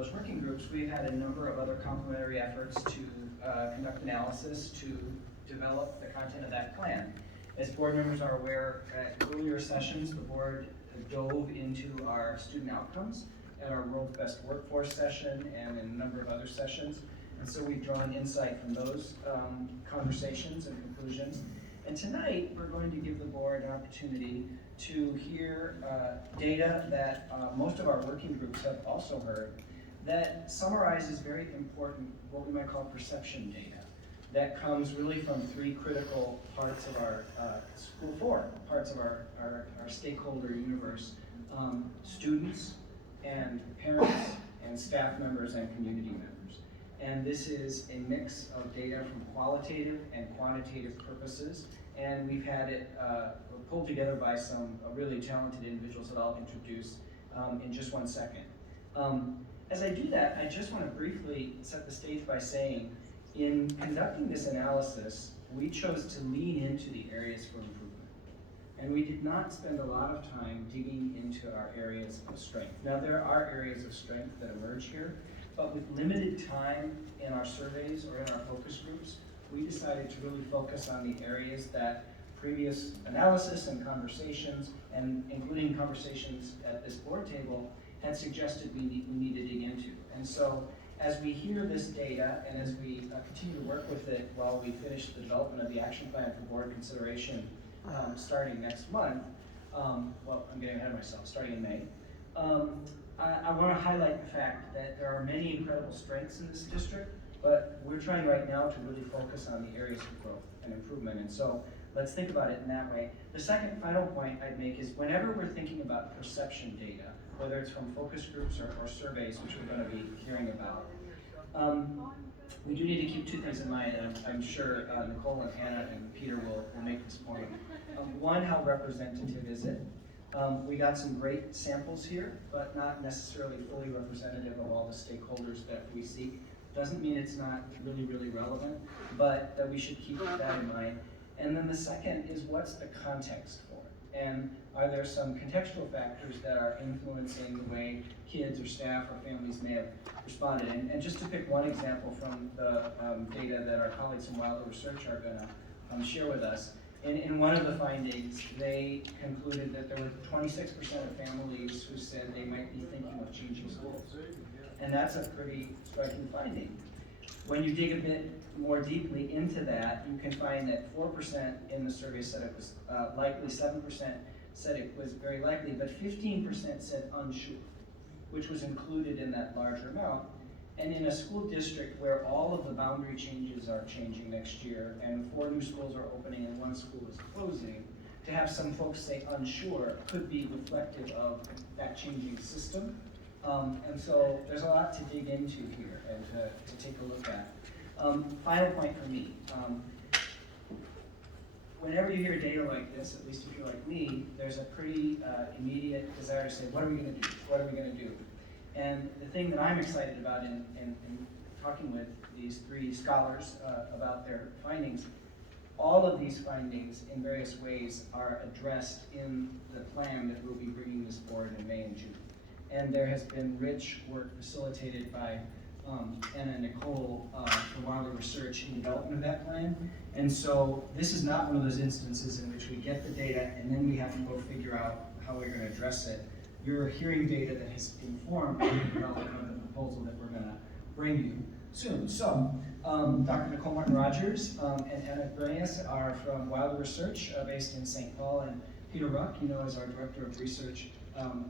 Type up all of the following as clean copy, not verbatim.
those working groups, we've had a number of other complementary efforts to conduct analysis to develop the content of that plan. As board members are aware, at earlier sessions, the board dove into our student outcomes at our World's Best Workforce session and in a number of other sessions. And so we've drawn insight from those conversations and conclusions. And tonight, we're going to give the board an opportunity to hear data that most of our working groups have also heard that summarizes very important, what we might call perception data, that comes really from three critical parts of our four parts of our stakeholder universe: students and parents and staff members and community members. And this is a mix of data from qualitative and quantitative purposes, and we've had it pulled together by some really talented individuals that I'll introduce in just 1 second. As I do that, I just want to briefly set the stage by saying, in conducting this analysis, we chose to lean into the areas for improvement. And we did not spend a lot of time digging into our areas of strength. Now, there are areas of strength that emerge here, but with limited time in our surveys or in our focus groups, we decided to really focus on the areas that previous analysis and conversations, and including conversations at this board table, had suggested we need to dig into. And so, as we hear this data and as we continue to work with it while we finish the development of the action plan for board consideration starting next month, well, I'm getting ahead of myself, starting in May, I want to highlight the fact that there are many incredible strengths in this district, but we're trying right now to really focus on the areas of growth and improvement. And so let's think about it in that way. The second final point I'd make is whenever we're thinking about perception data, whether it's from focus groups or surveys, which we're going to be hearing about, we do need to keep two things in mind, and I'm sure Nicole and Hannah and Peter will make this point. One, how representative is it? We got some great samples here, but not necessarily fully representative of all the stakeholders that we seek. Doesn't mean it's not really, really relevant, but that we should keep that in mind. And then the second is, what's the context for it? And are there some contextual factors that are influencing the way kids or staff or families may have responded? And just to pick one example from the data that our colleagues from Wilder Research are going to share with us, in one of the findings, they concluded that there were 26% of families who said they might be thinking of changing schools. And that's a pretty striking finding. When you dig a bit more deeply into that, you can find that 4% in the survey said it was likely, 7% said it was very likely, but 15% said unsure, which was included in that larger amount. And in a school district where all of the boundary changes are changing next year, and 4 new schools are opening and 1 school is closing, to have some folks say unsure could be reflective of that changing system. And so there's a lot to dig into here and to take a look at. Final point for me. Whenever you hear data like this, at least if you're like me, there's a pretty immediate desire to say, what are we going to do? What are we going to do? And the thing that I'm excited about in talking with these 3 scholars about their findings, all of these findings in various ways are addressed in the plan that we'll be bringing this forward in May and June. And there has been rich work facilitated by Anna and Nicole from Wilder Research in development of that plan. And so this is not one of those instances in which we get the data and then we have to go figure out how we're going to address it. You're hearing data that has informed the development of the proposal that we're going to bring you soon. So, Dr. Nicole Martin-Rogers and Anna Breas are from Wilder Research, based in St. Paul, and Peter Ruck, you know, is our Director of Research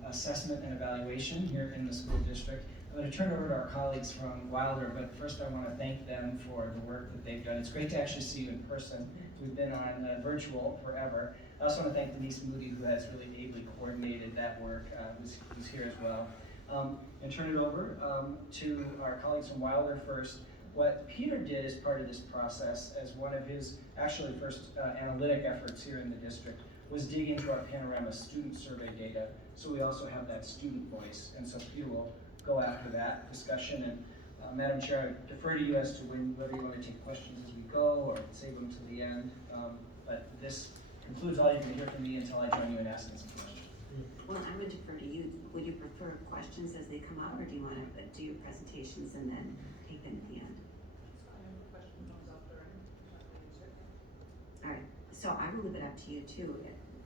Assessment and Evaluation here in the school district. I'm going to turn it over to our colleagues from Wilder, but first I want to thank them for the work that they've done. It's great to actually see you in person. We've been on virtual forever. I also want to thank Denise Moody, who has really ably coordinated that work, who's here as well. And turn it over to our colleagues from Wilder first. What Peter did as part of this process, as one of his actually first analytic efforts here in the district, was dig into our Panorama student survey data, so we also have that student voice. And so Peter will go after that discussion. And Madam Chair, I defer to you as to whether you want to take questions as we go or save them to the end. But this concludes all you can hear from me until I join you in asking some questions. Well, I'm going to defer to you. Would you prefer questions as they come out, or do you want to presentations and then take them at the end. All right, so I will leave it up to you too.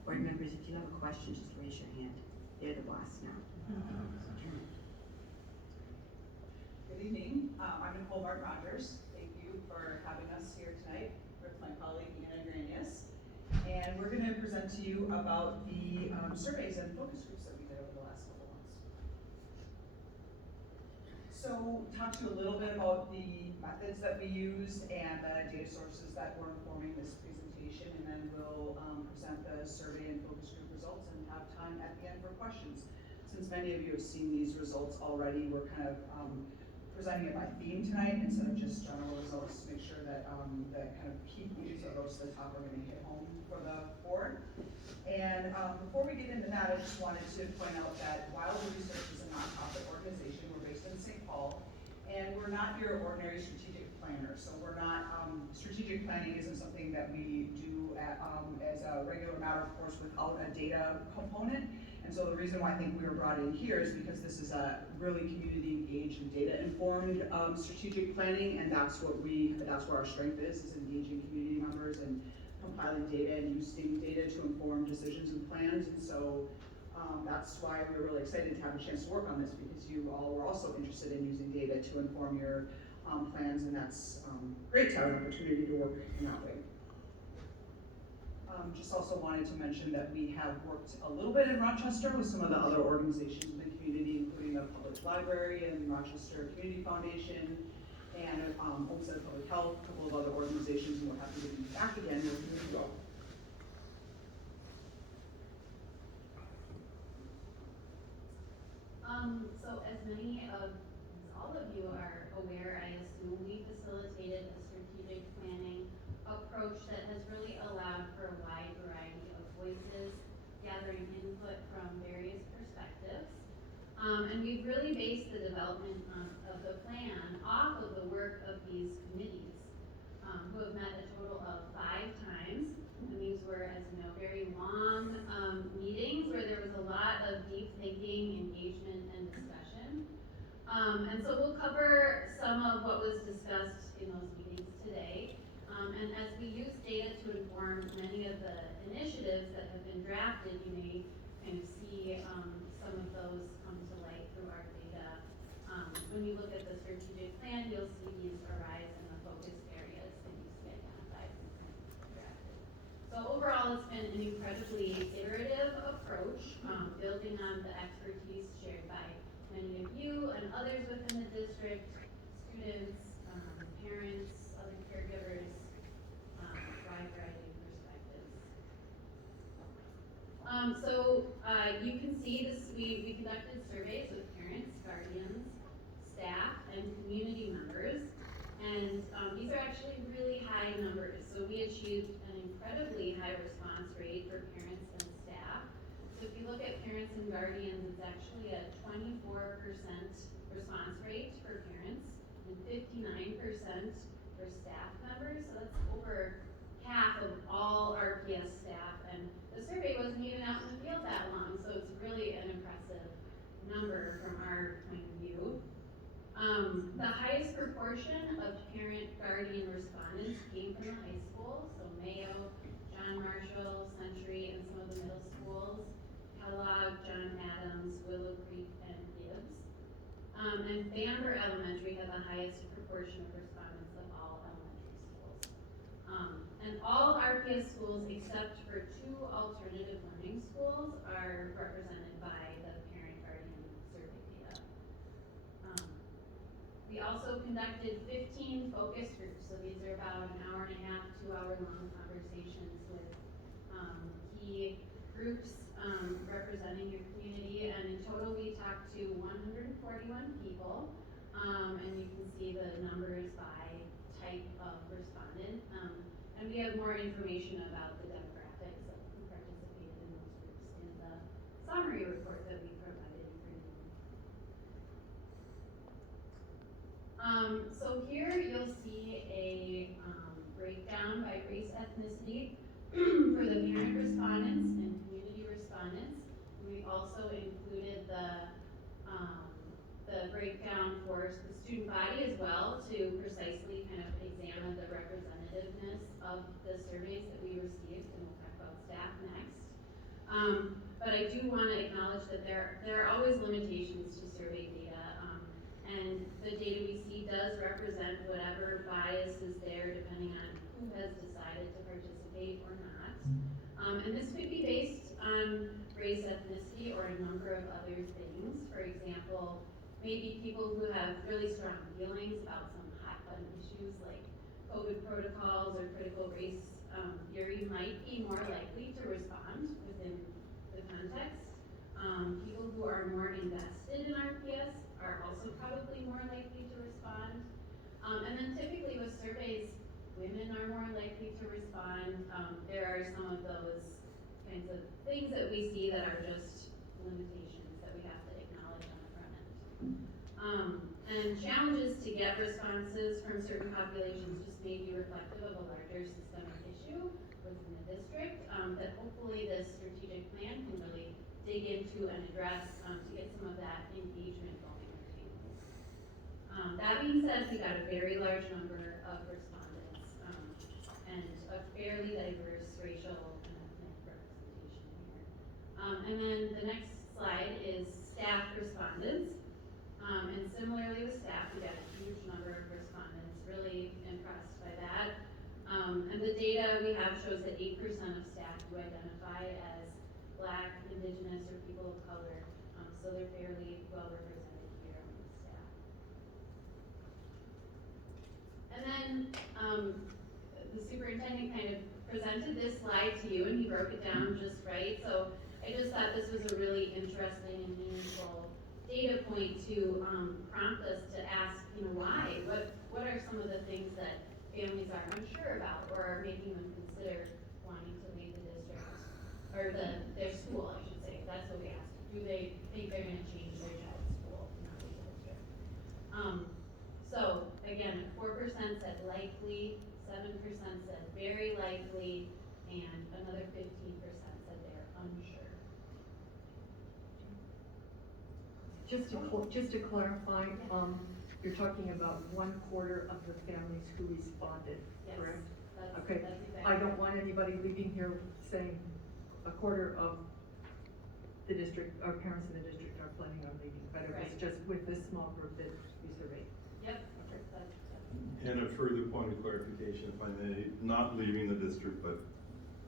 Board members, if you have a question, just raise your hand. They're the boss now. Good evening. I'm Nicole Barton-Rogers. Thank you for having us here tonight with my colleague Anna Granius. And we're going to present to you about the surveys and focus groups that we did over the last couple months. So talk to you a little bit about the methods that we used and the data sources that were informing this presentation, and then we'll present the survey and focus group results and have time at the end for questions. Since many of you have seen these results already, we're kind of presenting it by theme tonight instead of just general results to make sure that the kind of key themes that rose to the top are going to hit home for the board. And before we get into that, I just wanted to point out that Wildwood Research is a nonprofit organization. We're based in St. Paul, and we're not your ordinary strategic planner. So we're not, strategic planning isn't something that we do as a regular matter, of course, without a data component. And so the reason why I think we were brought in here is because this is a really community engaged and data informed strategic planning, and that's where our strength is engaging community members and compiling data and using data to inform decisions and plans. And so that's why we're really excited to have a chance to work on this, because you all were also interested in using data to inform your plans, and that's great to have an opportunity to work in that way. Just also wanted to mention that we have worked a little bit in Rochester with some of the other organizations in the community, including the Public Library and Rochester Community Foundation, and Homestead Public Health, a couple of other organizations, and we're happy to be back again with you all. So as all of you are aware, I assume we facilitated a strategic planning approach that has really allowed for a wide variety of voices, gathering input from various perspectives. And we've really based the development of the plan off of the work of these committees, who have met a total of 5 times. And these were, as you know, very long meetings where there was a lot of deep thinking, engagement, and discussion. And so we'll cover some of what was discussed in those meetings today. And as we use data to inform many of the initiatives that have been drafted, you may kind of see some of those come to light through our data. When you look at the strategic plan, you'll see these arise in the focus areas that you see identified and drafted. So overall, it's been an incredibly iterative approach, building on the expertise shared by many of you and others within the district, students, parents, other caregivers, wide variety of perspectives. So you can see this, we conducted surveys with parents, guardians, staff, and community members. And these are actually really high numbers. So we achieved an incredibly high response rate for parents and staff. So if you look at parents and guardians, it's actually a 24% response rate for parents and 59% for staff members. So that's over half of all RPS staff. And the survey wasn't even out in the field that long. So it's really an impressive number from our point of view. The highest proportion of parent-guardian respondents came from the high school, so Mayo, John Marshall, Century, and some of the middle schools, Kellogg, John Adams, Willow Creek, and Gibbs. And Bamber Elementary had the highest proportion of respondents of all elementary schools. And all RPS schools, except for 2 alternative learning schools, are represented by the parent-guardian survey data. We also conducted 15 focus groups, so these are about an hour and a half, 2-hour-long conversations with key groups representing your community, and in total we talked to 141 people, and you can see the numbers by type of respondent, and we have more information about the demographics of who participated in those groups in the summary report that we provided for you. So here you'll see a breakdown by race ethnicity for the parent respondents and community respondents. And we also included the breakdown for the student body as well to precisely kind of examine the representativeness of the surveys that we received, and we'll talk about staff next. But I do want to acknowledge that there are always limitations to survey data, and the data we see does represent whatever bias is there depending on who has decided to participate or not. And this could be based on race, ethnicity, or a number of other things. For example, maybe people who have really strong feelings about some hot button issues like COVID protocols or critical race theory might be more likely to respond within the context. People who are more invested in RPS are also probably more likely to respond. And then typically with surveys, women are more likely to respond. There are some of those kinds of things that we see that are just limitations that we have to acknowledge on the front end. And challenges to get responses from certain populations just may be reflective of a larger systemic issue within the district that hopefully this strategic plan can really dig into and address to get some of that engagement going with families. That being said, we got a very large number of respondents and a fairly diverse racial and ethnic representation here. And then the next slide is staff respondents. And similarly with staff, we got a huge number of respondents, really impressed by that. And the data we have shows that 8% of staff who identify as Black, Indigenous, or people of color, so they're fairly well represented here on the staff. And then the superintendent kind of presented this slide to you, and he broke it down just right. So I just thought this was a really interesting and meaningful data point to prompt us to ask, why? What are some of the things that families are unsure about or are making them consider wanting to leave the district, or their school, I should say. That's what we asked. Do they think they're going to change their child's school, not leave the district? So again, 4% said likely, 7% said very likely, and another 15% said they're unsure. Just to clarify, you're talking about 1/4 of the families who responded, Yes, correct? that's Okay, exactly. I don't want anybody leaving here saying 1/4 of the district, our parents in the district are planning on leaving, but it was Right. just with this small group that we surveyed. Yep. Okay. And a further point of clarification, if I may, not leaving the district, but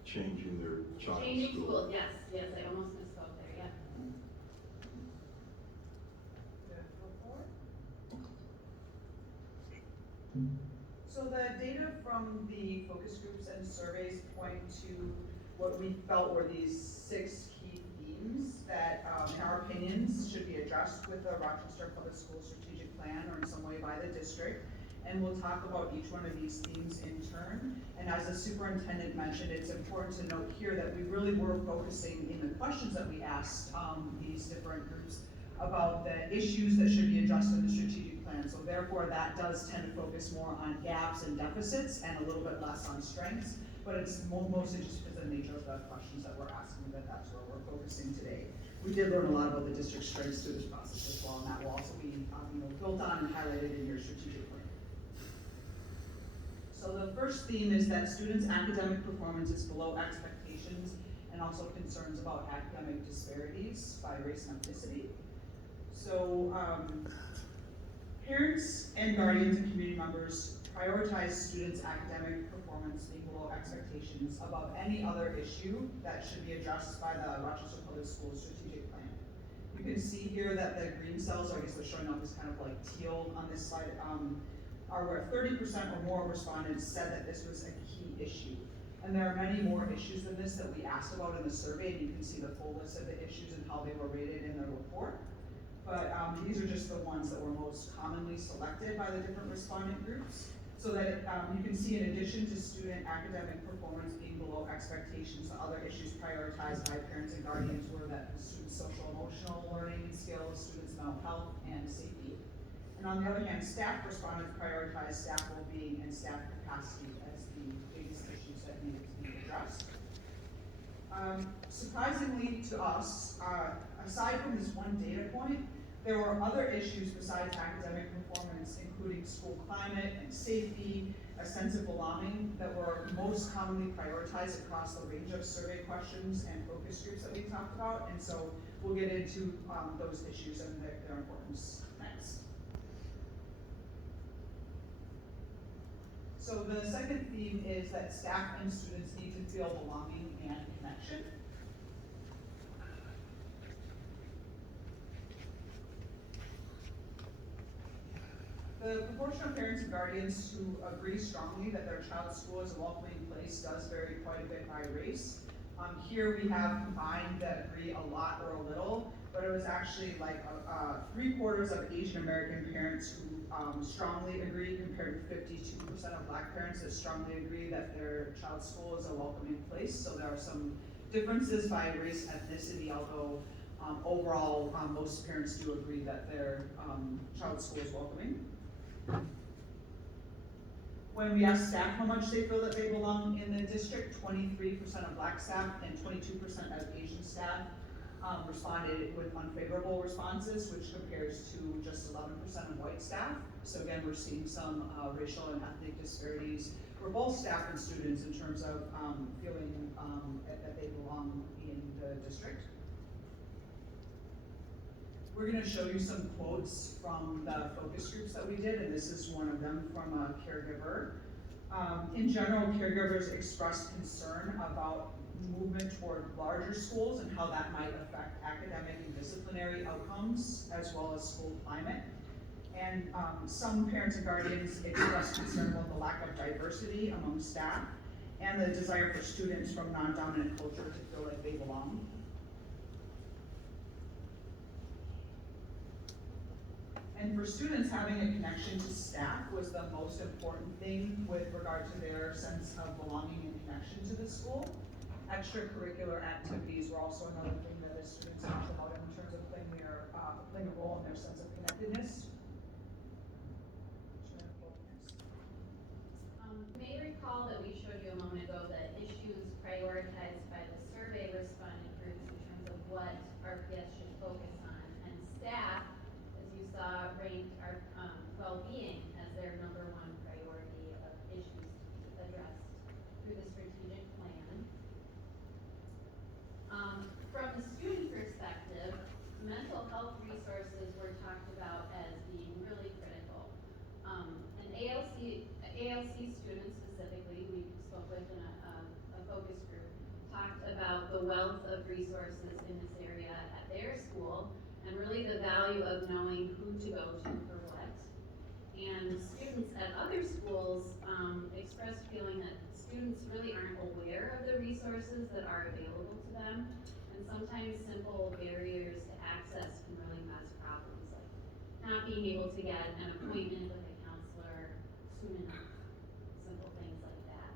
changing their child's Changing school. school, yes, I almost misspoke there, yeah. So the data from the focus groups and surveys point to what we felt were these 6 key themes that, in our opinions, should be addressed with the Rochester Public Schools Strategic Plan or in some way by the district. And we'll talk about each one of these themes in turn. And as the superintendent mentioned, it's important to note here that we really were focusing in the questions that we asked these different groups about the issues that should be addressed in the strategic plan. So therefore, that does tend to focus more on gaps and deficits and a little bit less on strengths. But it's mostly just because of the nature of the questions that we're asking that's where we're focusing today. We did learn a lot about the district's strengths through this process as well, and that will also be built on and highlighted in your strategic plan. So the first theme is that students' academic performance is below expectations and also concerns about academic disparities by race and ethnicity. So parents and guardians and community members prioritize students' academic performance being below expectations above any other issue that should be addressed by the Rochester Public Schools Strategic Plan. You can see here that the green cells, or I guess they're showing up as kind of like teal on this slide, are where 30% or more respondents said that this was a key issue. And there are many more issues than this that we asked about in the survey, and you can see the full list of the issues and how they were rated in the report. But these are just the ones that were most commonly selected by the different respondent groups. So that you can see, in addition to student academic performance being below expectations, the other issues prioritized by parents and guardians were that the students' social emotional learning skills, students' mental health, and safety. And on the other hand, staff respondents prioritized staff well-being and staff capacity as the biggest issues that needed to be addressed. Surprisingly to us, aside from this one data point, There were other issues besides academic performance, including school climate and safety, a sense of belonging, that were most commonly prioritized across the range of survey questions and focus groups that we talked about. And so we'll get into those issues and their importance next. So the second theme is that staff and students need to feel belonging and connection. The proportion of parents and guardians who agree strongly that their child's school is a welcoming place does vary quite a bit by race. Here we have combined that agree a lot or a little, but it was actually like 3/4 of Asian American parents who strongly agree, compared to 52% of Black parents that strongly agree that their child's school is a welcoming place. So there are some differences by race, ethnicity, although overall most parents do agree that their child's school is welcoming. When we asked staff how much they feel that they belong in the district, 23% of Black staff and 22% of Asian staff responded with unfavorable responses, which compares to just 11% of white staff. So again, we're seeing some racial and ethnic disparities for both staff and students in terms of feeling that they belong in the district. We're going to show you some quotes from the focus groups that we did, and this is one of them from a caregiver. In general, caregivers expressed concern about movement toward larger schools and how that might affect academic and disciplinary outcomes, as well as school climate. And some parents and guardians expressed concern about the lack of diversity among staff and the desire for students from non-dominant culture to feel like they belong. And for students, having a connection to staff was the most important thing with regard to their sense of belonging and connection to the school. Extracurricular activities were also another thing that the students talked about in terms of playing a role in their sense of connectedness. You may recall that we showed you a moment ago that issues prioritized by the survey respondent groups in terms of what RPS should focus on, and staff, as you saw, ranked our well-being as their #1 priority of issues to be addressed through the strategic plan. From the student perspective, mental health resources were talked about as being really critical. And ALC students specifically, we spoke with in a focus group, talked about the wealth of resources in this area at their school, and really the value of knowing who to go to for what. And students at other schools expressed feeling that students really aren't aware of the resources that are available to them, and sometimes simple barriers to access can really mess problems, like not being able to get an appointment with a counselor soon enough, simple things like that.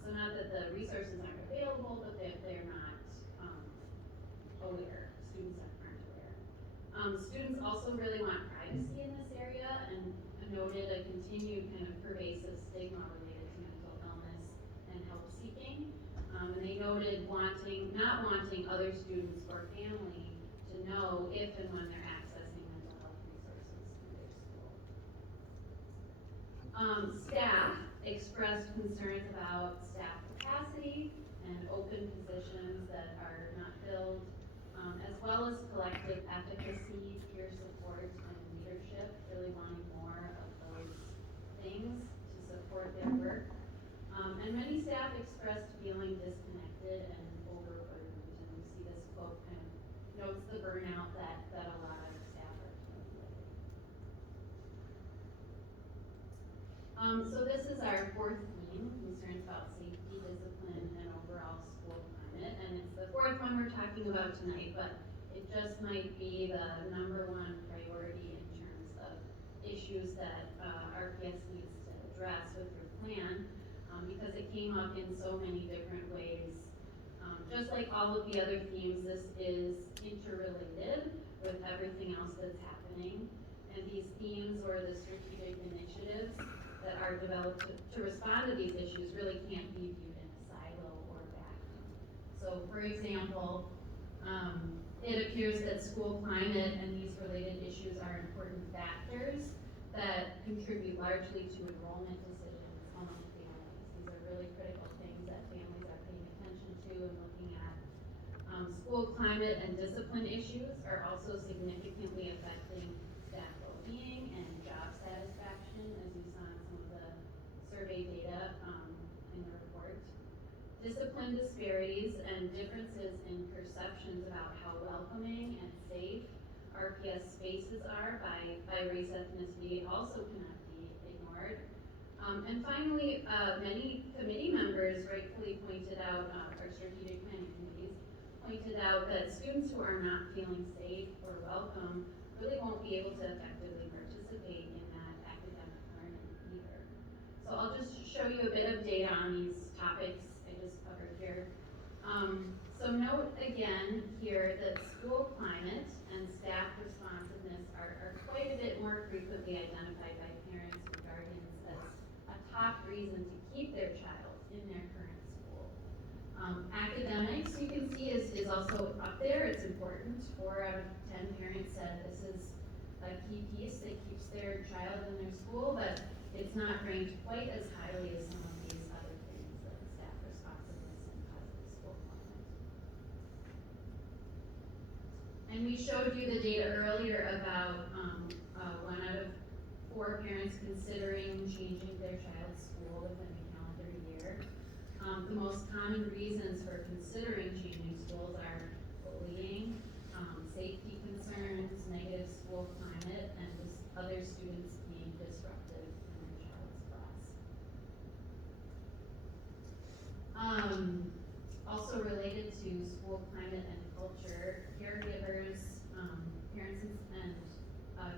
So not that the resources aren't available, but they're not aware, students aren't aware. Students also really want privacy in this area, and noted a continued kind of pervasive stigma related to mental illness and help seeking. And they noted not wanting other students or family to know if and when they're accessing mental health resources through their school. Staff expressed concerns about staff capacity and open positions that are not filled, as well as collective efficacy, peer support, and leadership, really wanting more of those things to support their work. And many staff expressed feeling disconnected and overburdened, and we see this quote kind of notes the burnout that a lot of staff are feeling lately. So this is our 4th theme, concerns about safety, discipline, and overall school climate, and it's the 4th one we're talking about tonight, but it just might be the #1 priority in terms of issues that RPS needs to address with your plan, because it came up in so many different ways. Just like all of the other themes, this is interrelated with everything else that's happening, and these themes or the strategic initiatives that are developed to respond to these issues really can't be viewed in a silo or vacuum. So for example, It appears that school climate and these related issues are important factors that contribute largely to enrollment decisions among families. These are really critical things that families are paying attention to and looking at. School climate and discipline issues are also significantly affecting staff well-being and job satisfaction, as you saw in some of the survey data in the report. Discipline disparities and differences in perceptions about how welcoming and safe RPS spaces are by race ethnicity also cannot be ignored. And finally, many committee members rightfully pointed out, our strategic planning committees, pointed out that students who are not feeling safe or welcome really won't be able to effectively participate in that academic learning either. So I'll just show you a bit of data on these topics I just covered here. So note again here that school climate and staff responsiveness are quite a bit more frequently identified by parents and guardians as a top reason to keep their child in their current school. Academics, you can see, is also up there. It's important. 4 out of 10 parents said this is a key piece that keeps their child in their school, but it's not ranked quite as highly as some of these other things, like staff responsiveness and positive school climate. And we showed you the data earlier about 1 out of 4 parents considering changing their child's school within the calendar year. The most common reasons for considering changing schools are bullying, safety concerns, negative school climate, and just other students being disruptive in their child's class. Also related to school climate and culture, caregivers, parents and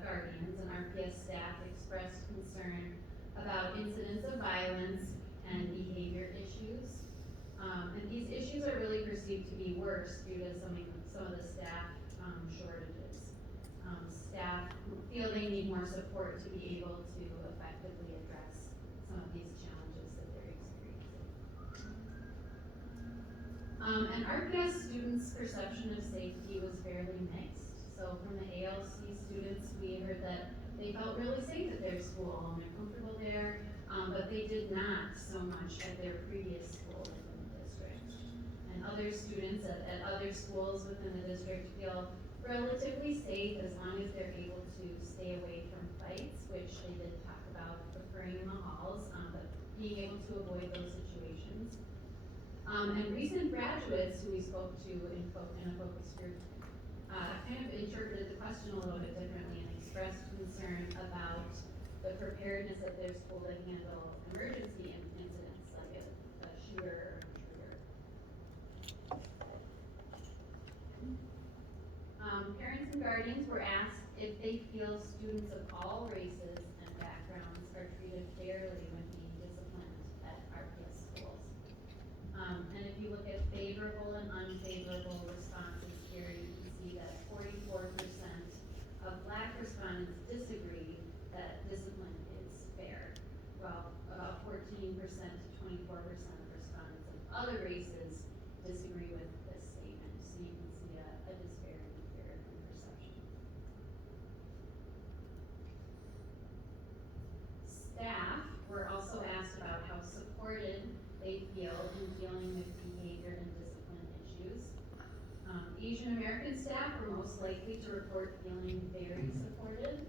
guardians and RPS staff expressed concern about incidents of violence and behavior issues. And these issues are really perceived to be worse due to some of the staff shortages. Staff feel they need more support to be able to effectively address some of these challenges that they're experiencing. And RPS students' perception of safety was fairly mixed. So from the ALC students, we heard that they felt really safe at their school and they're comfortable there, but they did not so much at their previous school within the district. And other students at other schools within the district feel relatively safe as long as they're able to stay away from fights, which they did talk about occurring in the halls, but being able to avoid those situations. And recent graduates who we spoke to in a focus group kind of interpreted the question a little bit differently and expressed concern about the preparedness of their school to handle emergency incidents like a shooter or intruder. Parents and guardians were asked if they feel students of all races and backgrounds are treated fairly when being disciplined at RPS schools. And if you look at favorable and unfavorable responses here, you can see that 44% of Black respondents disagree that discipline is fair, while about 14% to 24% of respondents of other races disagree with this statement. So you can see a disparity here in perception. Staff were also asked about how supported they feel in dealing with behavior and discipline issues. Asian American staff were most likely to report feeling very supported.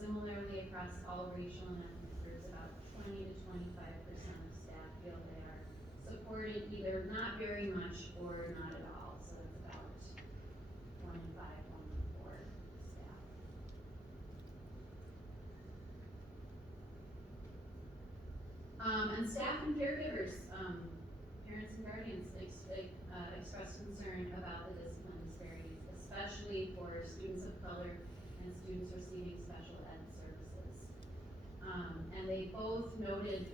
Similarly, across all racial and ethnic groups, about 20 to 25% of staff feel they are supported either not very much or not at all. So it's about 1 in 5, 1 in 4 staff. And staff and caregivers, parents and guardians expressed concern about the discipline disparities, especially for students of color and students receiving special ed services. And they both noted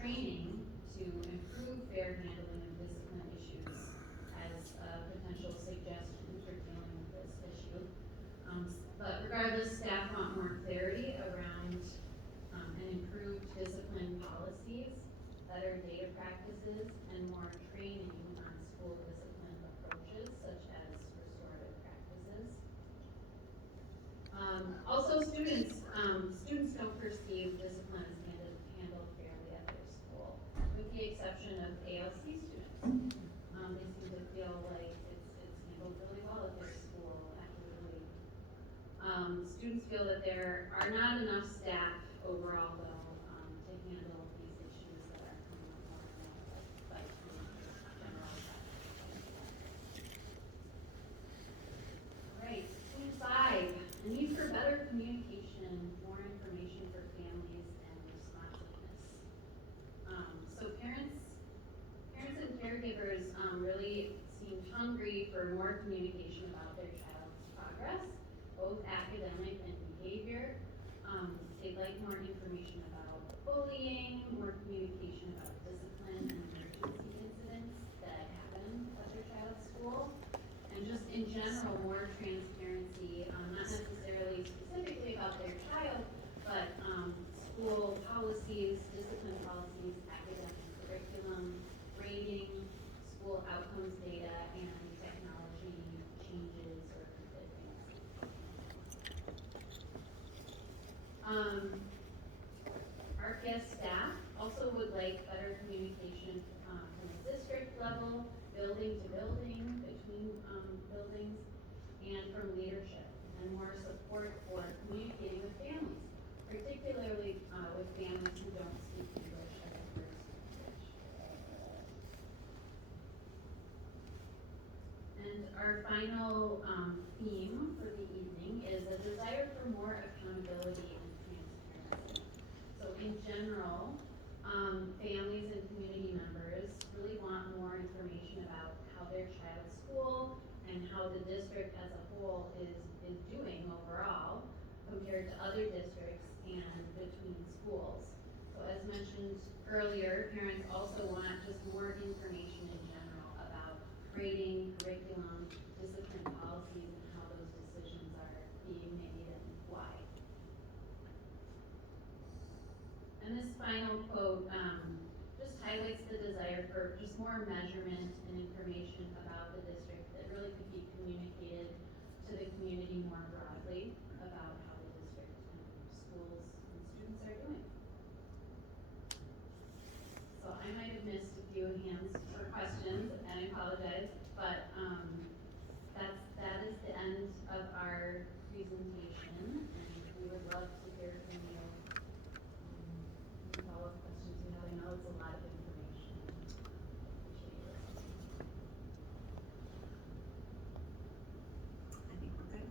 training to improve fair handling of discipline issues as a potential suggestion for dealing with this issue. But regardless, staff want more clarity around and improved discipline policies, better data practices, and more training on school discipline approaches, such as restorative feel that there are not enough staff overall though, to handle these issues that are coming up more and more, like general. Right, 5, the need for better communication, more information for families and responsiveness. So parents and caregivers really seem hungry for more communication about their child's progress, both academic and behavior. They'd like more information about bullying, more communication about discipline and emergency incidents that happen at their child's school, and just in general, more transparency, not necessarily specifically about their child, but school policies, discipline policies, academic curriculum, grading, school outcomes data, and technology changes or things. RPS staff also would like better communication from the district level, building to building, between buildings, and from leadership, and more support for communicating with families, particularly with families who don't speak English as a first language. And our final theme for the evening is a desire for more accountability and transparency. So in general, families and community members really want more information about how their child's school and how the district as a whole is doing overall compared to other districts and between schools. So as mentioned earlier, parents also want just more information in general about grading, curriculum, discipline policies, and how those decisions are being made and why. And this final quote just highlights the desire for just more measurement and information about the district that really could be communicated to the community more broadly about how the district and schools and students are doing. So I might have missed a few hands for questions, and I apologize, but that is the end of our presentation, and we would love to hear from you. Any follow-up questions you have? I know it's a lot of information. Appreciate it. I think we're good.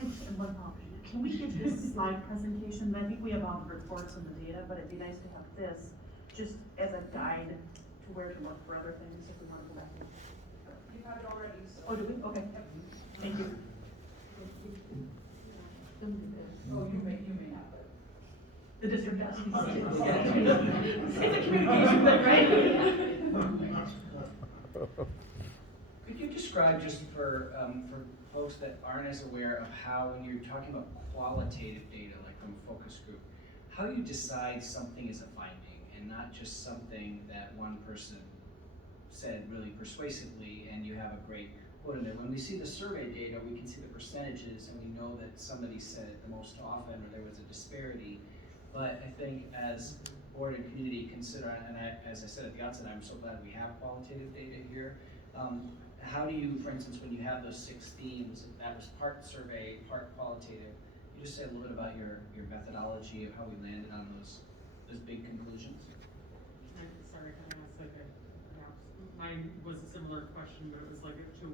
And one option, can we get this slide presentation? I think we have all the reports and the data, but it'd be nice to have this just as a guide to where to look for other things if we want to go back. You have it already, so. Oh, do we? Okay. Thank you. Oh, you may have it. The district does. It's a communication thing, right? Could you describe, just for folks that aren't as aware of how, when you're talking about qualitative data, like from a focus group, how you decide something is a finding and not just something that one person said really persuasively and you have a great quote in there? When we see the survey data, we can see the percentages and we know that somebody said it the most often or there was a disparity. But I think as board and community consider, and as I said at the outset, I'm so glad we have qualitative data here. How do you, for instance, when you have those 6 themes, that was part survey, part qualitative, you just say a little bit about your methodology of how we landed on those big conclusions? I'm sorry, can I ask like perhaps, mine was a similar question, but it was like to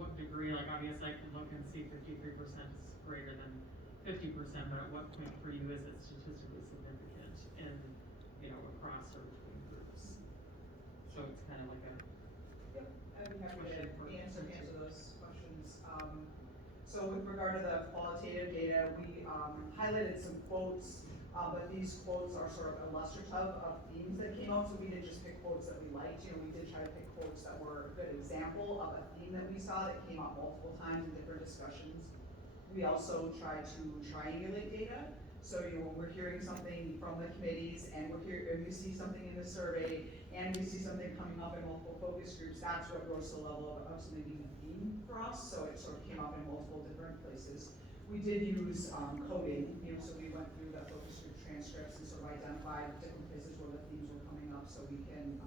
what degree, like obviously I can look and see 53% is greater than 50%, but at what point for you is it statistically significant in, across or between groups? So it's kind of like a I'd be happy to answer those questions. So with regard to the qualitative data, we highlighted some quotes, but these quotes are sort of illustrative of themes that came out, so we didn't just pick quotes that we liked. We did try to pick quotes that were a good example of a theme that we saw that came up multiple times in different discussions. We also tried to triangulate data. So, when we're hearing something from the committees and we see something in the survey and we see something coming up in multiple focus groups, that's what rose to the level of something being a theme for us. So it sort of came up in multiple different places. We did use coding, so we went through the focus group transcripts and sort of identified different places where the themes were coming up so we can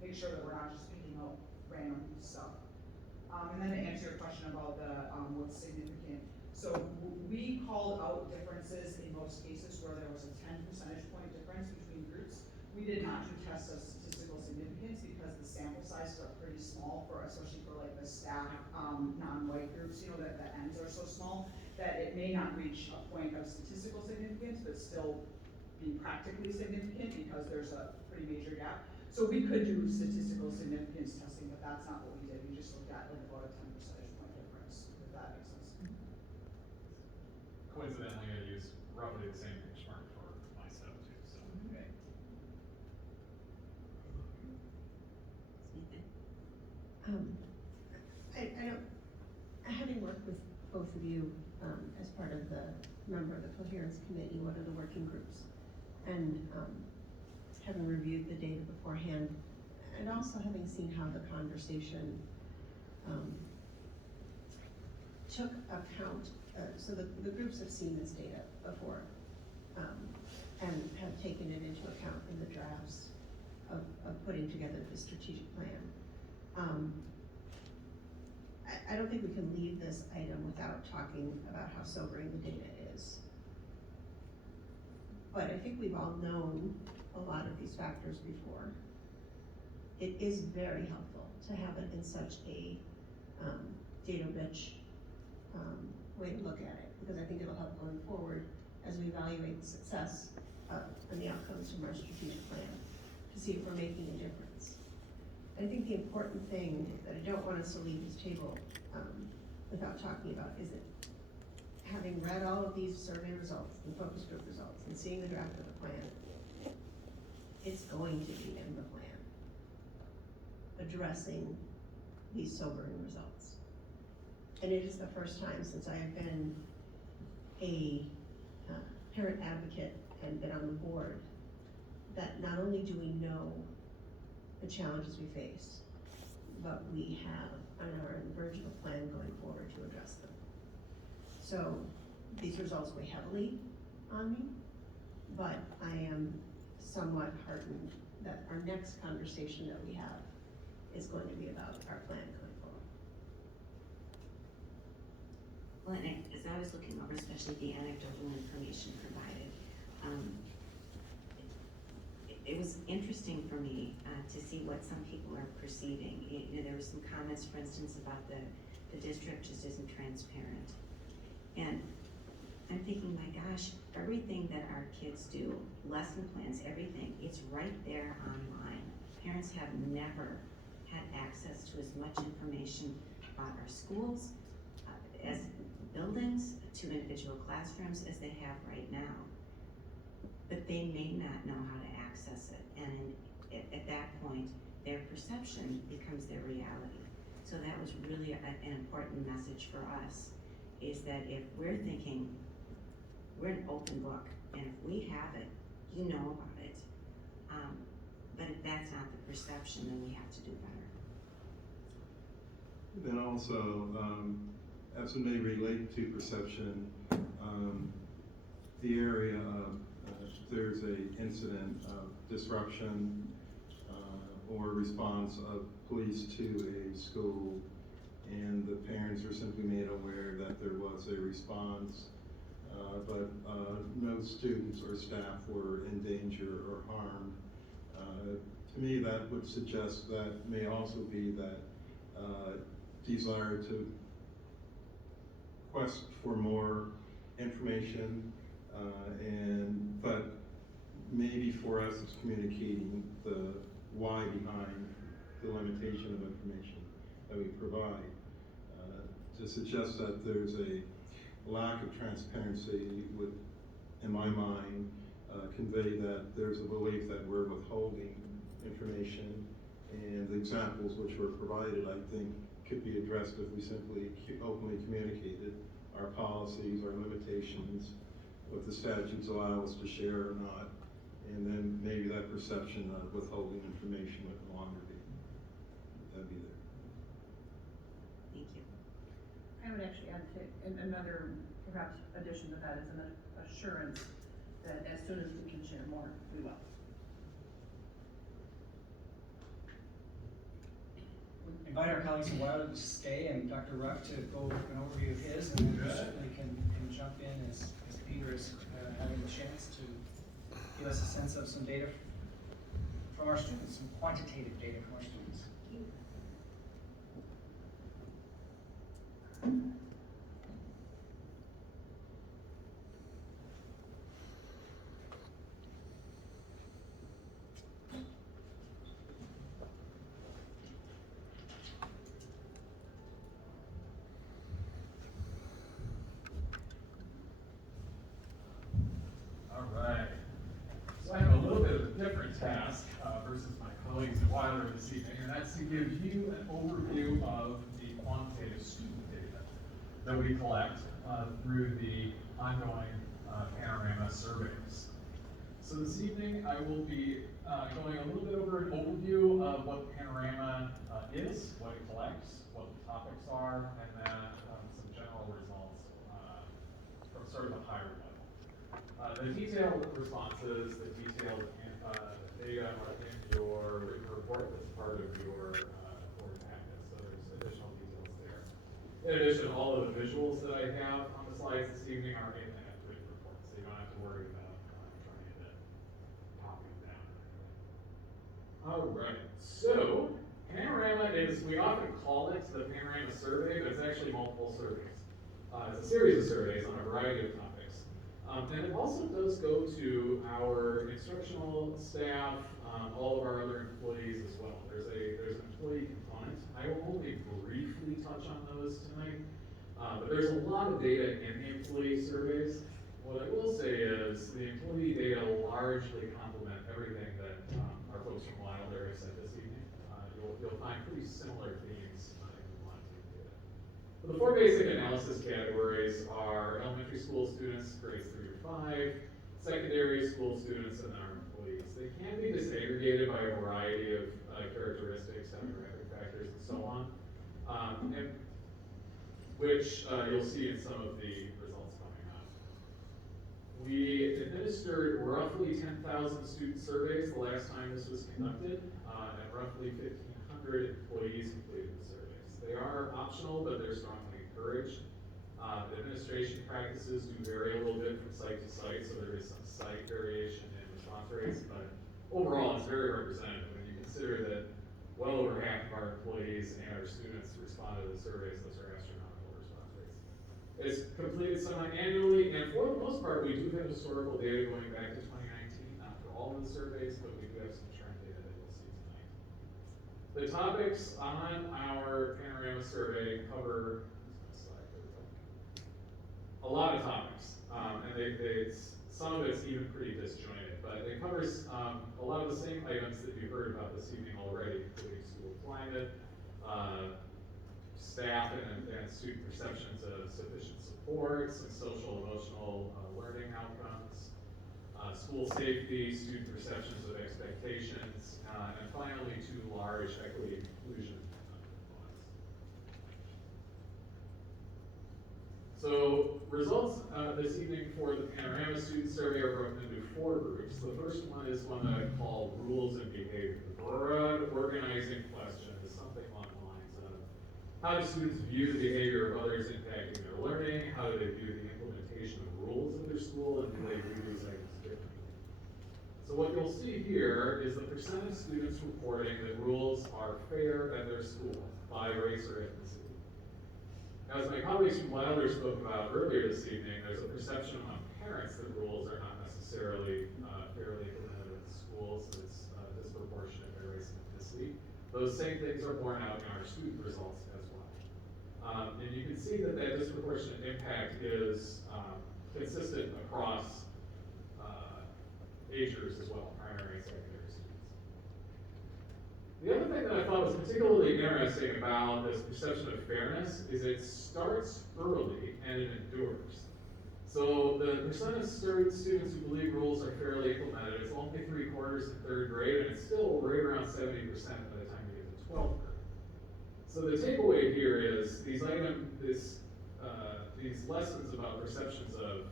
make sure that we're not just picking out random stuff. And then to answer your question about the what's significant, So we called out differences in most cases where there was a 10 percentage point difference between groups. We did not do tests of statistical significance because the sample sizes are pretty small for, especially for like the staff, non-white groups, you know, that the ends are so small that it may not reach a point of statistical significance, but still be practically significant because there's a pretty major gap. So we could do statistical significance testing, but that's not what we did. We just looked at like about a 10 percentage point difference, if that makes sense. Coincidentally, I use roughly the same benchmark for my stuff too, so. Okay. I don't, having worked with both of you, as part of the member of the coherence committee, one of the working groups, and, having reviewed the data beforehand, and also having seen how the conversation, took account, so the groups have seen this data before, and have taken it into account in the drafts of putting together the strategic plan. I don't think we can leave this item without talking about how sobering the data is. But I think we've all known a lot of these factors before. It is very helpful to have it in such a data-rich way to look at it, because I think it'll help going forward as we evaluate the success and the outcomes from our strategic plan to see if we're making a difference. I think the important thing that I don't want us to leave this table without talking about is that having read all of these survey results and focus group results and seeing the draft of the plan, it's going to be in the plan, addressing these sobering results. And it is the first time since I have been a parent advocate and been on the board that not only do we know the challenges we face, but we have on our version of plan going forward to address them. So these results weigh heavily on me, but I am somewhat heartened that our next conversation that we have is going to be about our plan going forward. Well, and as I was looking over, especially the anecdotal information provided, it was interesting for me to see what some people are perceiving. You know, there were some comments, for instance, about the district just isn't transparent. And I'm thinking, my gosh, everything that our kids do, lesson plans, everything, it's right there online. Parents have never had access to as much information about our schools, as buildings, to individual classrooms as they have right now. But they may not know how to access it, and at that point, their perception becomes their reality. So that was really an important message for us, is that if we're thinking, we're an open book, and if we have it, you know about it. But if that's not the perception, then we have to do better. Then also, as it may relate to perception, the area of, there's a incident of disruption or response of police to a school, and the parents are simply made aware that there was a response, but no students or staff were in danger or harmed. To me, that would suggest that may also be that desire to quest for more information, but maybe for us it's communicating the why behind the limitation of information that we provide. To suggest that there's a lack of transparency would, in my mind, convey that there's a belief that we're withholding information, and the examples which were provided, I think, could be addressed if we simply openly communicated our policies, our limitations, what the statutes allow us to share or not, and then maybe that perception of withholding information would no longer be. That'd be there. Thank you. I would actually add to, and another perhaps addition to that is an assurance that as soon as we can share more, we will. invite our colleagues from Wilder to stay and Dr. Ruck to go over an overview of his, and then we certainly can jump in as Peter is having the chance to give us a sense of some data from our students, some quantitative data from our students. All right. So I have a little bit of a different task versus my colleagues in Wilder this evening, and that's to give you an overview of the quantitative student data that we collect through the ongoing Panorama surveys. So this evening I will be going a little bit over an overview of what Panorama is, what it collects, what the topics are, and then some general results from sort of a higher level. The detailed responses, the detailed data are in your written report that's part of your board packet, so there's additional details there. In addition, all of the visuals that I have on the slides this evening are in that written report, so you don't have to worry about trying to copy them down. All right, so Panorama is, we often call it the Panorama survey, but it's actually multiple surveys. It's a series of surveys on a variety of topics. And it also does go to our instructional staff, all of our other employees as well. There's an employee component. I will only briefly touch on those tonight, but there's a lot of data in the employee surveys. What I will say is the employee data largely complement everything that our folks from Wilder have said this evening. You'll find pretty similar themes in the quantitative data. But the 4 basic analysis categories are elementary school students, grades 3 to 5, secondary school students, and our employees. They can be disaggregated by a variety of characteristics, demographic factors, and so on, and which you'll see in some of the results coming up. We administered roughly 10,000 student surveys the last time this was conducted, and roughly 1,500 employees completed the surveys. They are optional, but they're strongly encouraged. The administration practices do vary a little bit from site to site, so there is some site variation in response rates, but overall it's very representative. When you consider that well over half of our employees and our students respond to the surveys, those are astronomical response rates. It's completed semi-annually, and for the most part, we do have historical data going back to 2019, not for all of the surveys, but we do have some trend data that you'll see tonight. The topics on our Panorama survey cover a lot of topics, and some of it's even pretty disjointed, but it covers a lot of the same items that you heard about this evening already, including school climate, staff and student perceptions of sufficient supports and social emotional learning outcomes, school safety, student perceptions of expectations, and finally 2 large equity and inclusion components. So results this evening for the Panorama student survey are broken into 4 groups. The first one is one that I call rules and behavior. The broad organizing question is something along the lines of how do students view the behavior of others impacting their learning? How do they view the implementation of rules in their school? And do they view these items differently? So what you'll see here is the percent of students reporting that rules are fair at their school by race or ethnicity. As my colleagues from Wilder spoke about earlier this evening, there's a perception among parents that rules are not necessarily fairly implemented at the schools. It's disproportionate by race and ethnicity. Those same things are borne out in our student results as well. And you can see that that disproportionate impact is consistent across age groups as well, primary and secondary students. The other thing that I thought was particularly interesting about this perception of fairness is it starts early and it endures. So the percent of students who believe rules are fairly implemented is only 3/4 in 3rd grade, and it's still right around 70% by the time you get to 12th grade. So the takeaway here is these lessons about perceptions of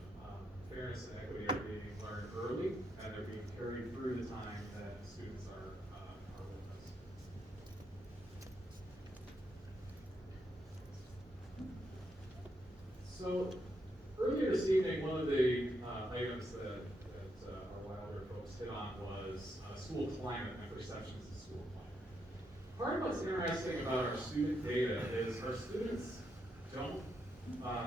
fairness and equity are being learned early, and they're being carried through the time that students are with us. So earlier this evening, one of the items that our Wilder folks hit on was school climate and perceptions of school climate. Part of what's interesting about our student data is our students don't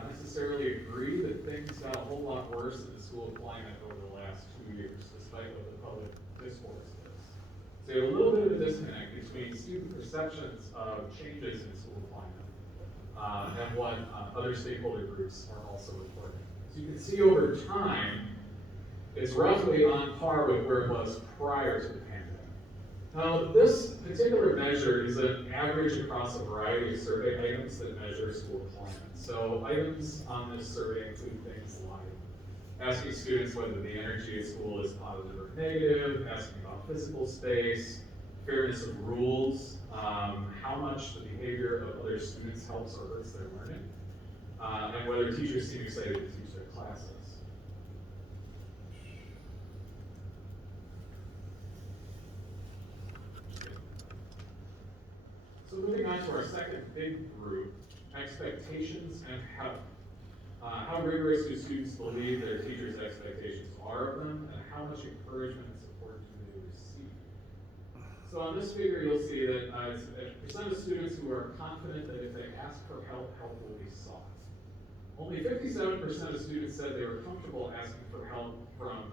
necessarily agree that things got a whole lot worse in the school climate over the last 2 years, despite what the public discourse is. So you have a little bit of a disconnect between student perceptions of changes in school climate and what other stakeholder groups are also reporting. So you can see over time, it's roughly on par with where it was prior to the pandemic. Now, this particular measure is an average across a variety of survey items that measure school climate. So items on this survey include things like asking students whether the energy at school is positive or negative, asking about physical space, fairness of rules, how much the behavior of other students helps or hurts their learning, and whether teachers seem excited to teach their classes. So moving on to our second big group, expectations and health. How rigorous do students believe their teachers' expectations are of them, and how much encouragement and support do they receive? So on this figure, you'll see that it's a percent of students who are confident that if they ask for help, help will be sought. Only 57% of students said they were comfortable asking for help from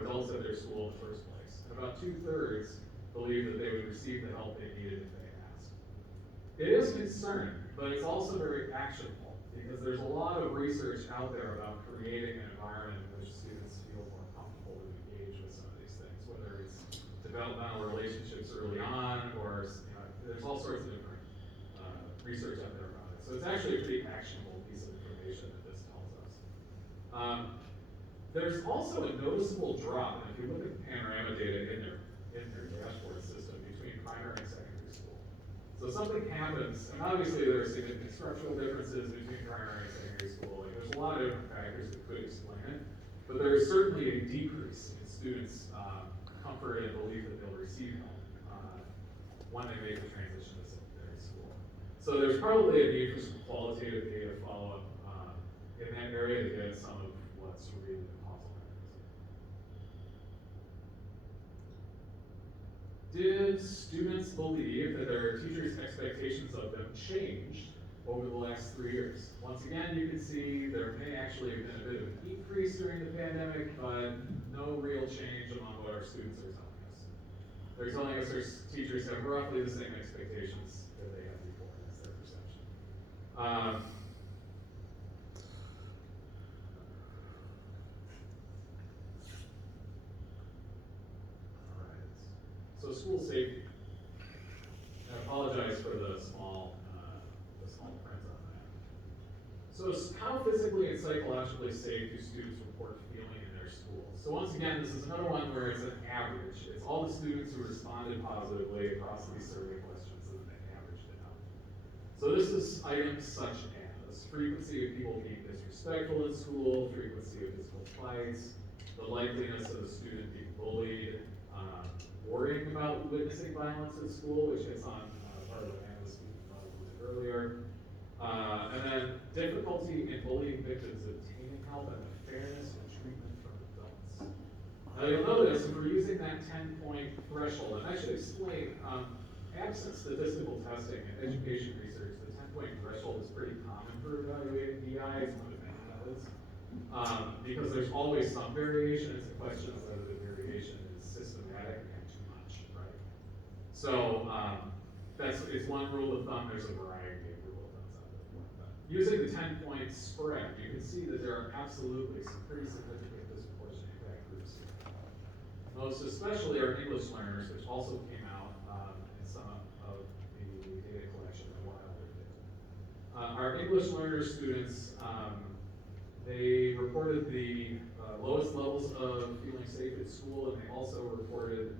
adults at their school in the first place. And about 2/3 believe that they would receive the help they needed if they asked. It is concerning, but it's also very actionable, because there's a lot of research out there about creating an environment in which students feel more comfortable to engage with some of these things, whether it's developmental relationships early on, or there's all sorts of different research out there about it. So it's actually a pretty actionable piece of information that this tells us. There's also a noticeable drop, and if you look at the Panorama data in their dashboard system, between primary and secondary school. So something happens, and obviously there are significant structural differences between primary and secondary school. Like, there's a lot of different factors that could explain it, but there is certainly a decrease in students' comfort and belief that they'll receive help when they make the transition to secondary school. So there's probably a need for some qualitative data follow-up in that area to get some of what's really the causal mechanism. Did students believe that their teachers' expectations of them changed over the last 3 years? Once again, you can see there may actually have been a bit of an increase during the pandemic, but no real change among what our students are telling us. They're telling us their teachers have roughly the same expectations that they had before. That's their perception. So school safety. I apologize for the small print on that. So how physically and psychologically safe do students report feeling in their schools? So once again, this is another one where it's an average. It's all the students who responded positively across these survey questions, and then they averaged it out. So this is items such as frequency of people being disrespectful in school, frequency of physical fights, the likeliness of a student being bullied, worrying about witnessing violence at school, which hits on part of what Anna was speaking about a little bit earlier. And then difficulty in bullying victims obtaining help and the fairness of treatment from adults. Now you'll notice if we're using that 10-point threshold, and I should explain, absent statistical testing and education research, the 10-point threshold is pretty common for evaluating DI. It's one of many methods. Because there's always some variation. It's a question of whether the variation is systematic and too much, right? So it's one rule of thumb. There's a variety of rule of thumbs out there. But using the 10-point spread, you can see that there are absolutely some pretty significant disproportionate impact groups here. Most especially our English learners, which also came out in some of the data collection that Wilder did. Our English learner students, they reported the lowest levels of feeling safe at school, and they also reported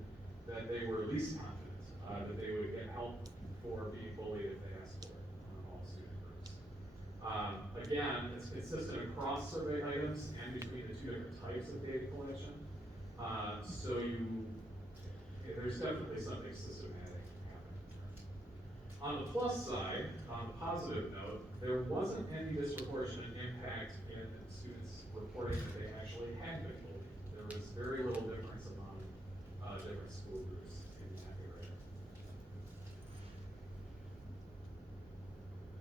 that they were least confident that they would get help for being bullied if they asked for it among all student groups. Again, it's consistent across survey items and between the two different types of data collection. So there's definitely something systematic happening there. On the plus side, on the positive note, there wasn't any disproportionate impact in students reporting that they actually had been bullied. There was very little difference among different school groups in that area.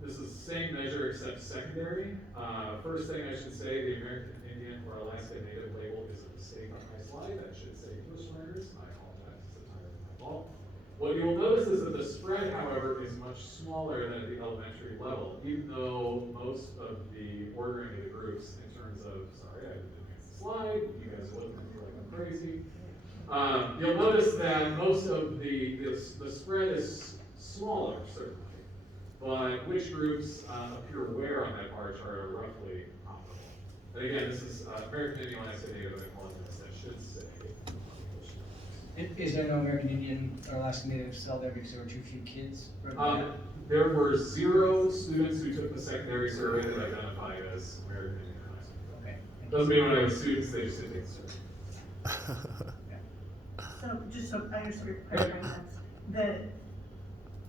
This is the same measure except secondary. First thing I should say, the American Indian or Alaskan Native label is a mistake on my slide. That should say English learners. I apologize, it's entirely my fault. What you'll notice is that the spread, however, is much smaller than at the elementary level, even though most of the ordering of the groups in terms of, sorry, I didn't advance the slide, you guys are looking at me like I'm crazy. You'll notice that most of the spread is smaller, certainly, but which groups appear where on that bar chart are roughly comparable. And again, this is American Indian, Alaskan Native, and I apologize, that should say. Is there no American Indian or Alaskan Native cell there because there were too few kids? There were 0 students who took the secondary survey that identified as American Indian or Alaskan Native. Okay. Doesn't mean when I have students, they just didn't take the survey. So, just so I understand your clarifying that,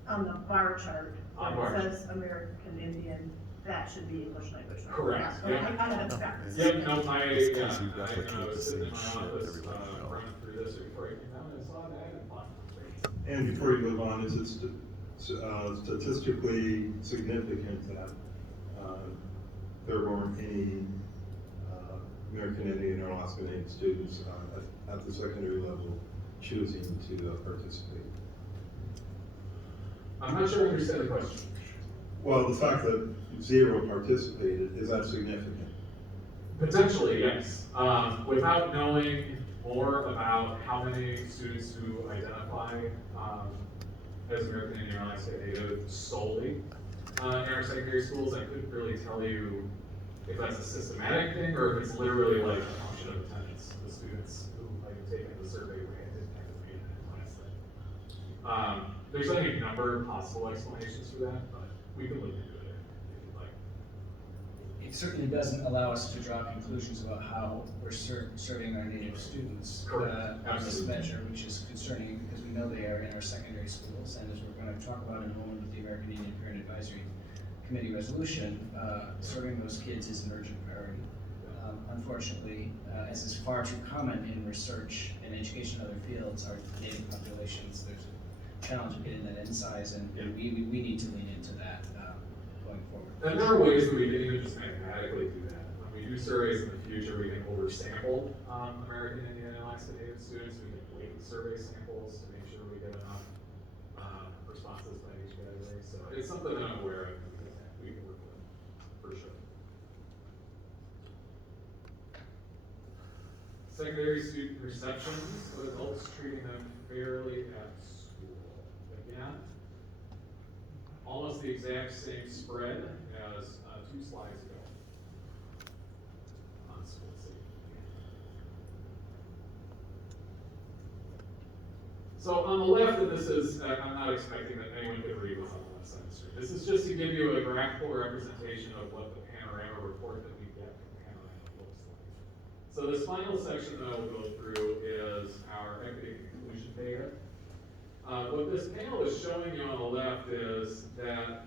on the bar chart, On where bar it chart. says American Indian, that should be English language. Right? Correct, Okay, yeah. I got it backwards. Yep, no, I was replicate sitting in my the office, same shit running everywhere. through this before I came down and saw that and thought, great. And before you move on, is it statistically significant that there weren't any American Indian or Alaskan Native students at the secondary level choosing to participate? I'm not sure I understand the question. Well, the fact that 0 participated, is that significant? Potentially, yes. Without knowing more about how many students who identify as American Indian or Alaskan Native solely in our secondary schools, I couldn't really tell you if that's a systematic thing or if it's literally like a function of attendance. The students who might have taken the survey didn't have to be in that class then. There's any number of possible explanations for that, but we can look into it if you'd like. It certainly doesn't allow us to draw conclusions about how we're serving our Native students Correct. on this Absolutely. measure, which is concerning because we know they are in our secondary schools. And as we're going to talk about in a moment with the American Indian Parent Advisory Committee resolution, serving those kids is an urgent priority. Unfortunately, as is far too common in research and education in other fields, our Native populations, there's a challenge of getting that in size, and we need to lean into that going forward. And there are ways that we can even just mathematically do that. When we do surveys in the future, we can oversample American Indian and Alaskan Native students. We can weight the survey samples to make sure we get enough responses by each category. So it's something that I'm aware of. We can work with, for sure. Secondary student perceptions of adults treating them fairly at school. Again, almost the exact same spread as 2 slides ago on school safety. So on the left, and this is, I'm not expecting that anyone could read what's on the left side of the screen. This is just to give you a graphical representation of what the Panorama report that we get from Panorama looks like. So this final section that I'll go through is our equity and inclusion data. What this panel is showing you on the left is that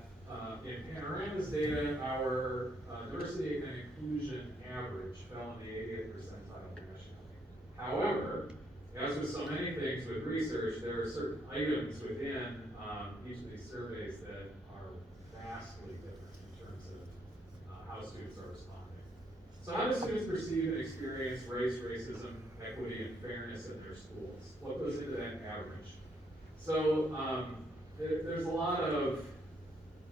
in Panorama's data, our diversity and inclusion average fell in the 80th percentile nationally. However, as with so many things with research, there are certain items within each of these surveys that are vastly different in terms of how students are responding. So how do students perceive and experience race, racism, equity, and fairness in their schools? What goes into that average? So there's a lot of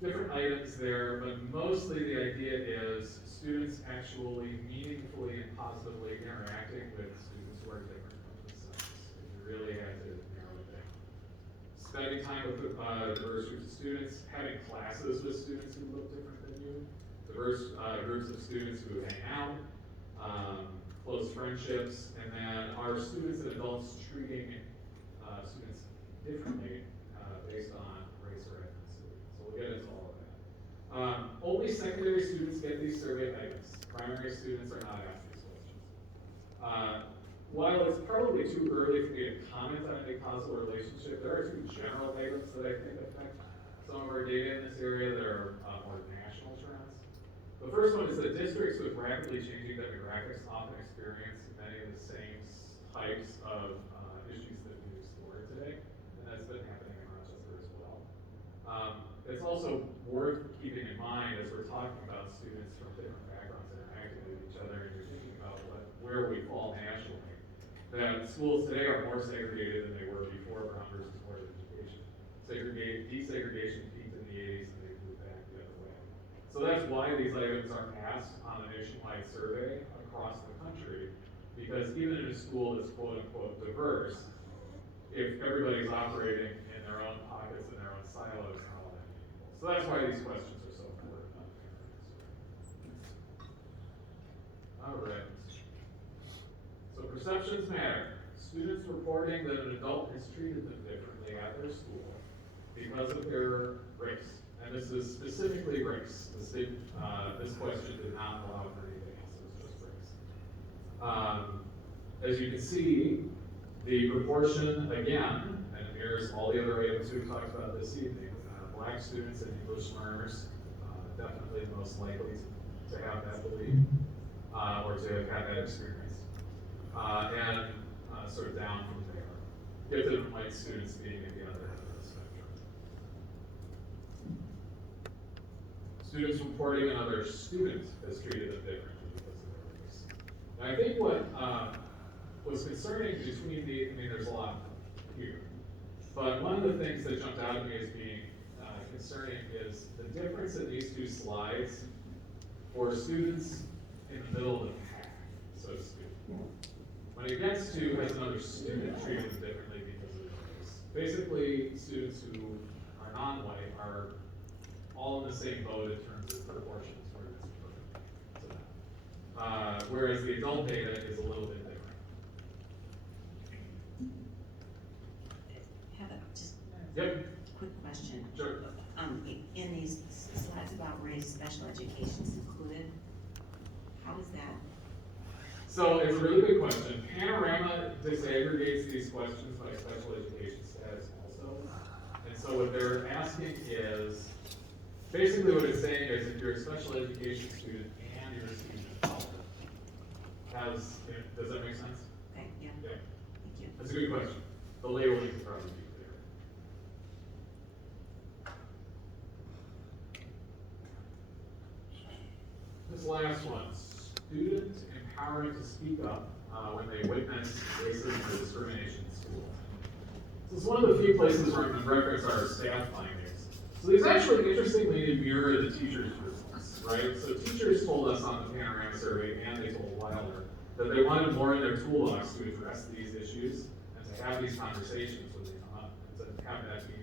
different items there, but mostly the idea is students actually meaningfully and positively interacting with students who are different from themselves. If you really had to narrow it down. Spending time with diverse groups of students, having classes with students who look different than you, diverse groups of students who hang out, close friendships, and then are students and adults treating students differently based on race or ethnicity. So we'll get into all of that. Only secondary students get these survey items. Primary students are not asked these questions. While it's probably too early for me to comment on any causal relationship, there are 2 general items that I think affect some of our data in this area that are more national trends. The first one is that districts with rapidly changing demographics often experience many of the same types of issues that we explore today, and that's been happening in Rochester as well. It's also worth keeping in mind as we're talking about students from different backgrounds interacting with each other, and you're thinking about where we fall nationally, that schools today are more segregated than they were before Brown versus Board of Education. Desegregation peaked in the 80s and they moved back the other way. So that's why these items are passed on a nationwide survey across the country, because even in a school that's quote unquote diverse, if everybody's operating in their own pockets and their own silos, how will that be equal? So that's why these questions are so important. All right. So perceptions matter. Students reporting that an adult has treated them differently at their school because of their race. And this is specifically race. This question did not allow for anything else, it was just race. As you can see, the proportion, again, and it mirrors all the other items we've talked about this evening, Black students and English learners, definitely the most likely to have that belief, or to have had that experience. And sort of down from there. Gifted and white students being at the other end of the spectrum. Students reporting another student has treated them differently because of their race. And I think what was concerning between there's a lot here, but one of the things that jumped out at me as being concerning is the difference in these two slides for students in the middle of the pack, so to speak. When it gets to has another student treated them differently because of their race, basically students who are non-white are all in the same boat in terms of proportions where it's perfect to them. Whereas the adult data is a little bit different. Have a just Yep. quick question. Sure. In these slides about race, special education is included. How is that? So it's a really good question. Panorama disaggregates these questions by special education status also. And so what they're asking is, basically what it's saying is if you're a special education student and you're a student of color, does that make sense? Okay, yeah. Yeah. Thank you. That's a good question. The labeling is probably be clear. This last one, student empowerment to speak up when they witness racism or discrimination in school. This is one of the few places where I can reference our staff findings. So these actually interestingly mirror the teachers' results, right? So teachers told us on the Panorama survey, and they told Wilder, that they wanted more in their toolbox to address these issues and to have these conversations when they come up, and to have that be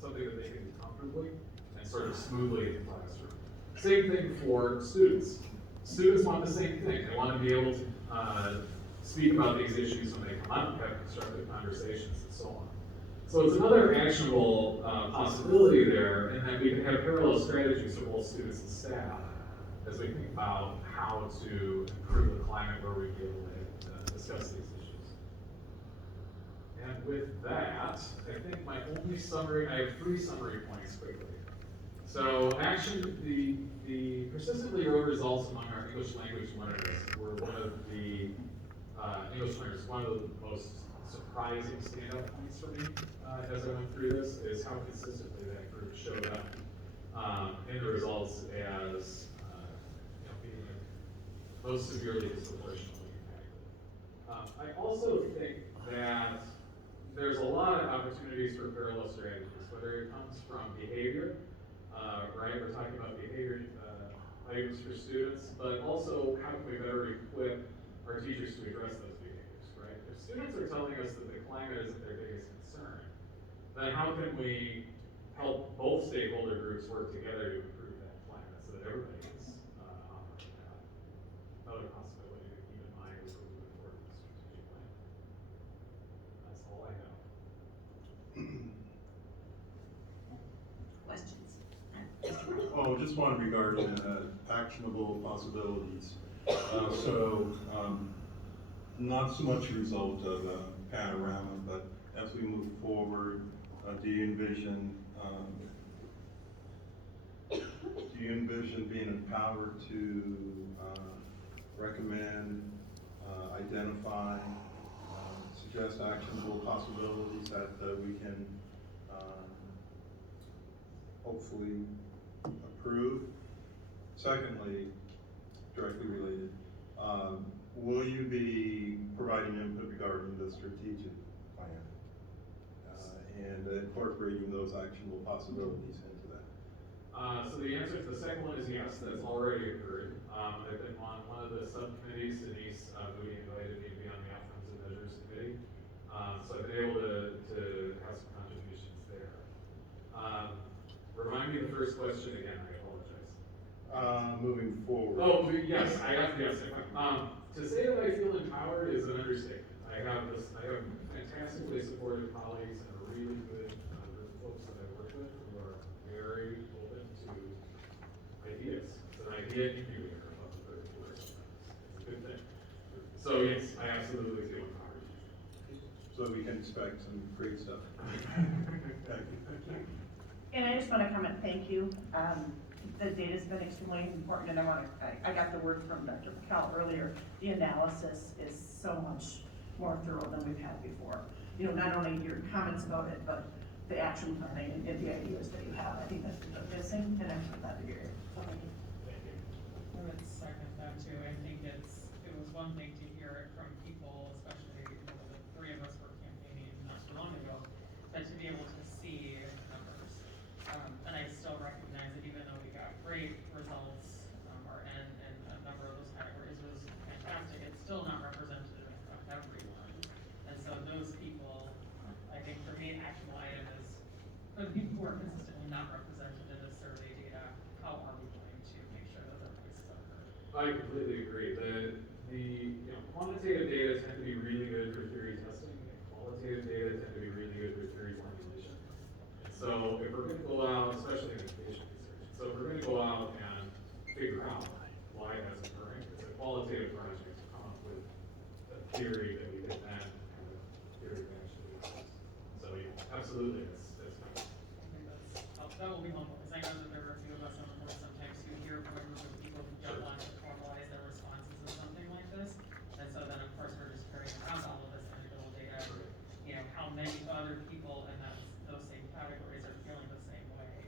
something that they can do comfortably and sort of smoothly in the classroom. Same thing for students. Students want the same thing. They want to be able to speak about these issues when they come up, have constructive conversations, and so on. So it's another actionable possibility there, in that we can have parallel strategies for both students and staff as we think about how to improve the climate where we be able to discuss these issues. And with that, I think my only summary, I have 3 summary points quickly. So the persistently low results among our English language learners were one of the English learners, one of the most surprising standout points for me as I went through this, is how consistently that group showed up in the results as being most severely disproportionately impacted. I also think that there's a lot of opportunities for parallel strategies, whether it comes from behavior, right? We're talking about behavior items for students, but also how can we better equip our teachers to address those behaviors, right? If students are telling us that the climate isn't their biggest concern, then how can we help both stakeholder groups work together to improve that climate so that everybody is operating that? Another possibility to keep in mind as we move forward with the strategic plan. That's all I have. Questions? Oh, just one regarding actionable possibilities. Not so much a result of Panorama, but as we move forward, do you envision Do you envision being empowered to recommend, identify, suggest actionable possibilities that we can hopefully approve? Secondly, directly related, will you be providing input regarding the strategic plan and incorporating those actionable possibilities into that? So the answer to the second one is yes, that's already occurred. I've been on one of the subcommittees. Denise Moody invited me to be on the Outcomes and Measures Committee. So I've been able to have some contributions there. Remind me the first question again, I apologize. Moving forward. Oh, yes, yes. To say that I feel empowered is an understatement. I have fantastically supportive colleagues and a really good group of folks that I work with who are very open to ideas. It's an idea incubator of the third floor sometimes. It's a good thing. So yes, I absolutely feel empowered. So we can expect some great stuff. Thank you. And I just want to comment, thank you. The data's been extremely important, and I got the word from Dr. McCall earlier. The analysis is so much more thorough than we've had before. You know, not only your comments about it, but the action planning and the ideas that you have. I think that's missing, and I'm glad to hear it. So thank you. I would second that too. I think it was one thing to hear it from people, especially the three of us were campaigning not too long ago, but to be able to see numbers. And I still recognize that even though we got great results, and a number of those categories was fantastic, it's still not representative of everyone. And so those people, I think for me, an actionable item is, for the people who are consistently not represented in the survey data, how are we going to make sure that their voices are heard? I completely agree. The quantitative data tend to be really good for theory testing, and qualitative data tend to be really good for theory formulation. So if we're going to go out, especially in education research, so if we're going to go out and figure out why that's occurring, it's a qualitative project to come up with a theory that we can then kind of theory that actually exists. So yeah, absolutely, that's fine. I think that will be helpful, because I know that there are a few of us on the board sometimes who hear from a group of people who don't want to formalize their responses to something like this. And so then, of course, we're just carrying around all of this anecdotal data. You know, how many other people in those same categories are feeling the same way.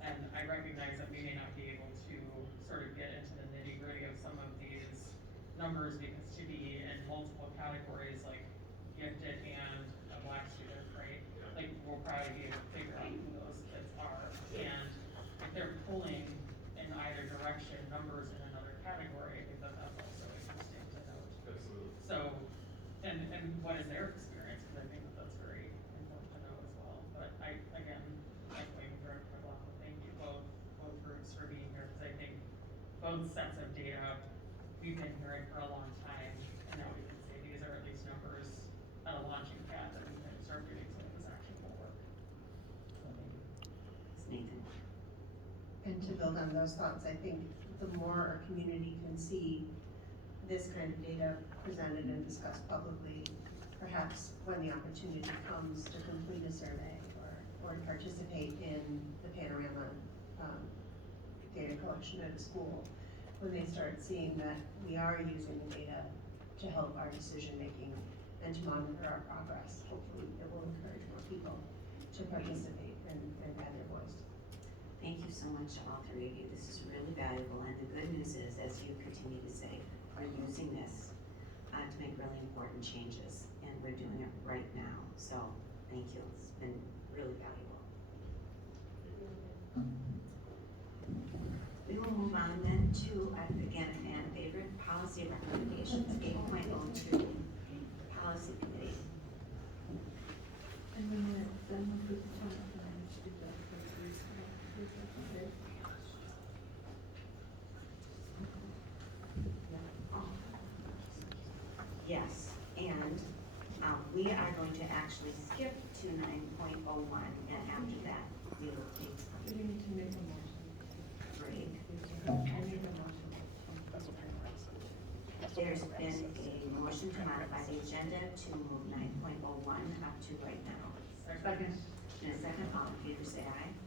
And I recognize that we may not be able to sort of get into the nitty gritty of some of these numbers, because to be in multiple categories, like gifted and a Black student, right? Like, we'll probably be able to figure out who those kids are. And if they're pulling in either direction numbers in another category, I think that that's also interesting to note. Absolutely. So, and what is their experience? Because I think that that's very important to know as well. But again, echoing Director McLaughlin, thank you both groups for being here, because I think both sets of data we've been hearing for a long time, and now we can say these are at least numbers at a launching pad that we can start doing some of this actionable work. So thank you. Nathan. And to build on those thoughts, I think the more our community can see this kind of data presented and discussed publicly, perhaps when the opportunity comes to complete a survey or to participate in the Panorama data collection at a school, when they start seeing that we are using the data to help our decision making and to monitor our progress, hopefully it will encourage more people to participate and add their voice. Thank you so much to all three of you. This is really valuable, and the good news is, as you continue to say, we're using this to make really important changes, and we're doing it right now. So thank you. It's been really valuable. We will move on then to, again, a fan favorite, policy recommendations, 8.02, policy committee. And then we'll put the time up and I should do that for the reason. Okay. Yes, and we are going to actually skip to 9.01, and after that, we will take We some need to make a motion. break. I need a motion. There's been a motion to modify the agenda to move 9.01 up to right now. Second. and a second, all in favor say aye.